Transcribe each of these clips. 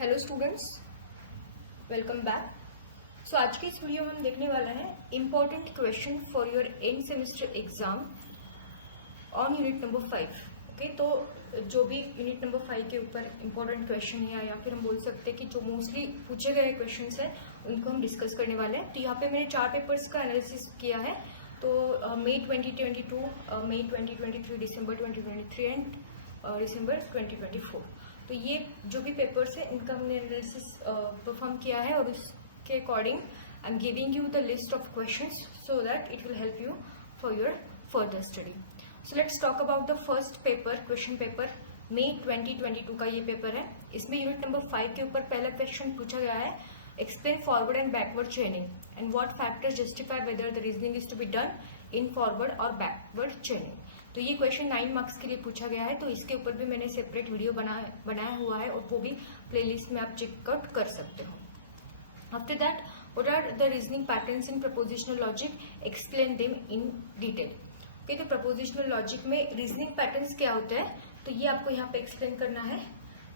Hello students, welcome back. So आज के इस वीडियो में हम देखने वाला है important question for your end semester exam on unit number 5। Okay, तो जो भी यूनिट नंबर 5 के ऊपर इम्पोर्टेंट क्वेश्चन है या फिर हम बोल सकते हैं कि जो मोस्टली पूछे गए क्वेश्चन हैं उनको हम डिस्कस करने वाले हैं। तो यहाँ पे मैंने 4 पेपर्स का एनालिसिस किया है। तो मई 2022, मई 2023, दिसंबर 2023 एंड दिसंबर 2024। तो ये जो भी पेपर्स है इनका हमने एनालिसिस परफॉर्म किया है और उसके according I am giving you the list of questions so that it will help you for your further study. So let's talk about the first paper, question paper मई 2022 का ये पेपर है। इसमें unit number 5 के ऊपर पहला question पूछा गया है, explain forward and backward chaining and what factors justify whether the reasoning is to be done in forward और बैकवर्ड चेनिंग। तो ये क्वेश्चन 9 मार्क्स के लिए पूछा गया है। तो इसके ऊपर भी मैंने सेपरेट वीडियो बनाया हुआ है और वो भी प्लेलिस्ट में आप चेकआउट कर सकते हो। After that, what are the reasoning patterns in propositional logic, explain them in detail. Okay, तो प्रपोजिशनल लॉजिक में रीजनिंग पैटर्न्स क्या होते हैं, तो ये आपको यहाँ पे एक्सप्लेन करना है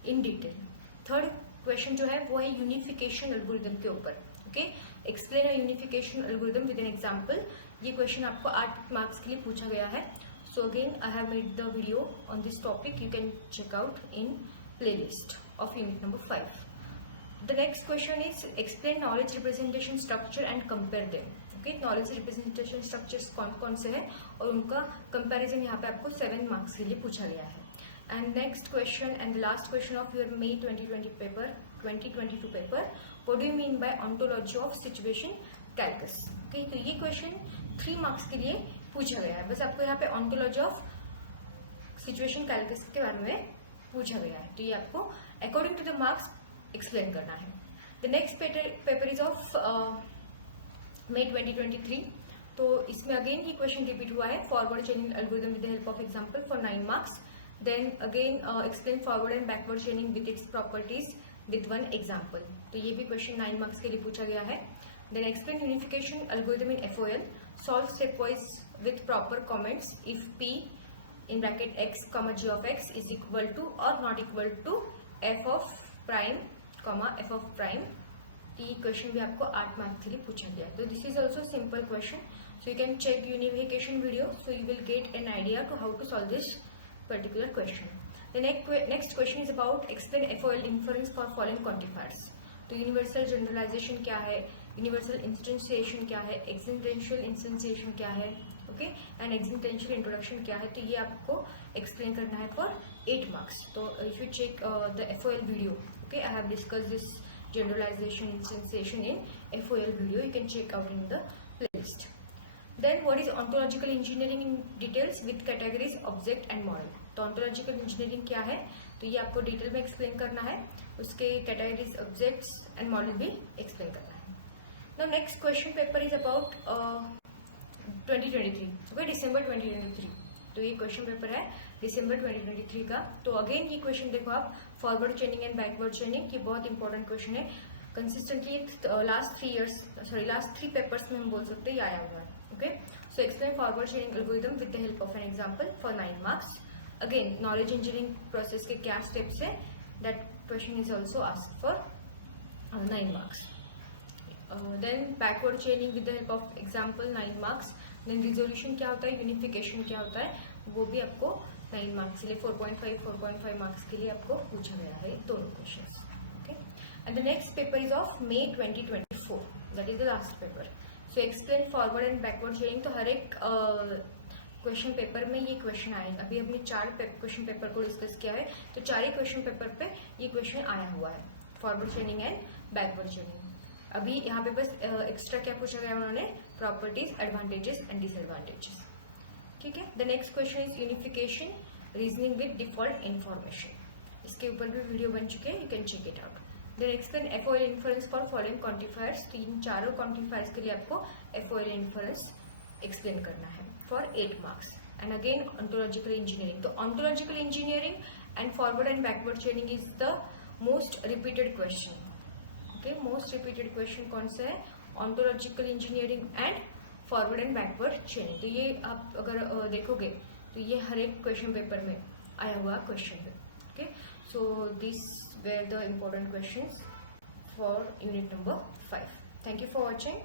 इन डिटेल। थर्ड क्वेश्चन जो है वो है यूनिफिकेशन एल्गोरिथम के ऊपर। Okay, explain a unification algorithm with an example. ये क्वेश्चन आपको 8 मार्क्स के लिए पूछा गया है। So again, I have made the video on this topic. You can check out in playlist of unit number 5. The next question is explain knowledge representation structure and compare them. Okay, knowledge representation structures कौन से हैं और उनका comparison यहाँ पे आपको 7 marks के लिए पूछा गया है। And next question and the last question of your May 2022 paper, what do you mean by ontology of situation calculus? Okay, तो ये question 3 मार्क्स के लिए पूछा गया है। बस आपको यहाँ पे ऑन्टोलॉजी ऑफ सिचुएशन कैलकुलस के बारे में पूछा गया है। तो ये आपको according to the marks explain करना है। The next paper is of May 2023। तो इसमें अगेन ही क्वेश्चन रिपीट हुआ है, forward chaining algorithm with the help of example for 9 marks. Then again explain forward and backward chaining with its properties with 1 example. तो ये भी question 9 marks के लिए पूछा गया है। Then explain unification algorithm in FOL. Solve stepwise with proper comments if P in bracket x comma g of x is equal to or not equal to f of prime comma f of prime. ये question भी आपको 8 marks के लिए पूछा गया। तो this is also simple question, so you can check unification video so you will get an idea to how to solve this particular question. The next question is about explain FOL inference for following quantifiers. तो universal generalization क्या है, universal इंस्टेंशिएशन क्या है, existential इंस्टेंशिएशन क्या है, okay, and existential introduction क्या है। तो ये आपको एक्सप्लेन करना है फॉर 8 मार्क्स। तो if you check the FOL video, okay, I have discuss this generalisation instantiation in FOL video, you can check out in the playlist. Then what is ontological engineering in details with categories, object and model. तो ontological engineering क्या है, तो ये आपको detail में explain करना है, उसके कैटेगरीज, ऑब्जेक्ट्स एंड मॉडल भी एक्सप्लेन करना है। Now next question paper is about 2023, okay, December 2023। तो ये क्वेश्चन पेपर है दिसंबर 2023 का। तो अगेन ये क्वेश्चन देखो आप, forward chaining and backward chaining, ये बहुत इंपॉर्टेंट क्वेश्चन है। कंसिस्टेंटली लास्ट 3 पेपर्स में हम बोल सकते हैं ये आया हुआ है। Okay, so explain forward chaining algorithm with the help of an example for 9 marks. Again knowledge engineering process के क्या स्टेप्स है, that question is also asked for 9 marks. Then backward chaining with the help of example 9 marks. Then resolution क्या होता है, unification क्या होता है, वो भी आपको 9 मार्क्स के लिए 4.5 मार्क्स के लिए आपको पूछा गया है दोनों questions. Okay, and the next paper is of May 2024, that is the last paper. So explain forward and backward chaining. तो हर एक क्वेश्चन पेपर में ये क्वेश्चन आएगा। अभी हमने 4 क्वेश्चन पेपर को डिस्कस किया है, तो 4 ही क्वेश्चन पेपर पे ये क्वेश्चन आया हुआ है, फॉरवर्ड चेनिंग एंड बैकवर्ड चेनिंग। अभी यहाँ पे बस एक्स्ट्रा क्या पूछा गया उन्होंने, प्रॉपर्टीज, एडवांटेजेस एंड डिसएडवांटेजेस। ठीक है, the next question is unification reasoning with default information. इसके ऊपर भी वीडियो बन चुके हैं, you can check it out. Then explain FOL inference for following quantifiers. तो इन चारों क्वांटिफायर्स के लिए आपको FOL इन्फरेंस एक्सप्लेन करना है for 8 marks. And again ontological engineering. तो ontological engineering and forward and backward chaining is the most repeated question. Most repeated question कौन सा है, ontological engineering and forward and backward chaining. तो ये आप अगर देखोगे तो ये हर एक क्वेश्चन पेपर में आया हुआ क्वेश्चन है। Okay, So these were the important questions for unit number 5. Thank you for watching.